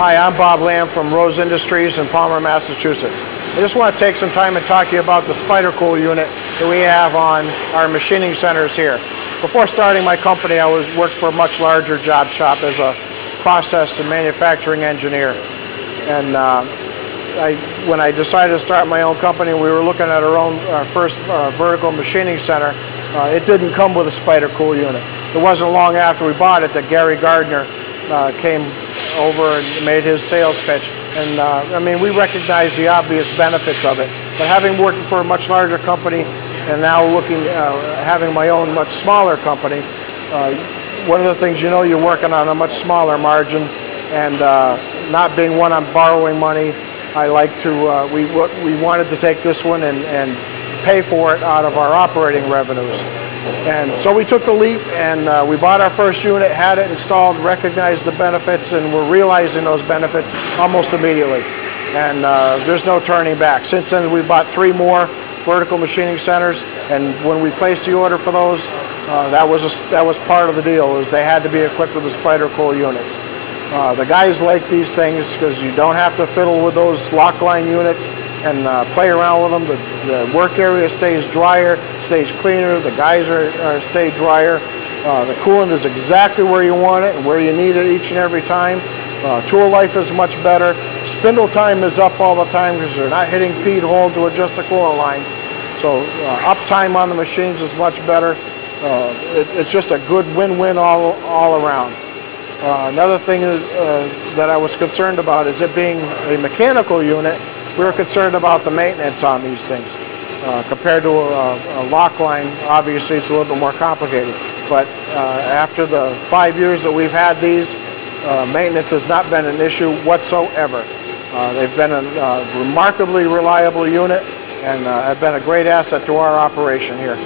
Hi, I'm Bob Lamb from Rose Industries in Palmer, Massachusetts. I just want to take some time and talk to you about the SpiderCool unit that we have on our machining centers here. Before starting my company, I worked for a much larger job shop as a process and manufacturing engineer. And when I decided to start my own company, we were looking at our first vertical machining center. It didn't come with a SpiderCool unit. It wasn't long after we bought it that Gary Gardner came over and made his sales pitch. And I mean, we recognize the obvious benefits of it. But having worked for a much larger company and now having my own much smaller company, one of the things you're working on a much smaller margin, and not being one I'm borrowing money, I like to, we wanted to take this one and pay for it out of our operating revenues. And so we took the leap and we bought our first unit, had it installed, recognized the benefits, and we're realizing those benefits almost immediately. And there's no turning back. Since then, we bought 3 more vertical machining centers, and when we placed the order for those, that was part of the deal, is they had to be equipped with the SpiderCool units. The guys like these things because you don't have to fiddle with those lock line units and play around with them. The work area stays drier, stays cleaner, the guys stay drier. The coolant is exactly where you want it and where you need it each and every time. Tool life is much better. Spindle time is up all the time because they're not hitting feed hold to adjust the coolant lines. So uptime on the machines is much better. It's just a good win-win all around. Another thing that I was concerned about is it being a mechanical unit. We were concerned about the maintenance on these things. Compared to a lock line, obviously it's a little bit more complicated. But after the 5 years that we've had these, maintenance has not been an issue whatsoever. They've been a remarkably reliable unit and have been a great asset to our operation here.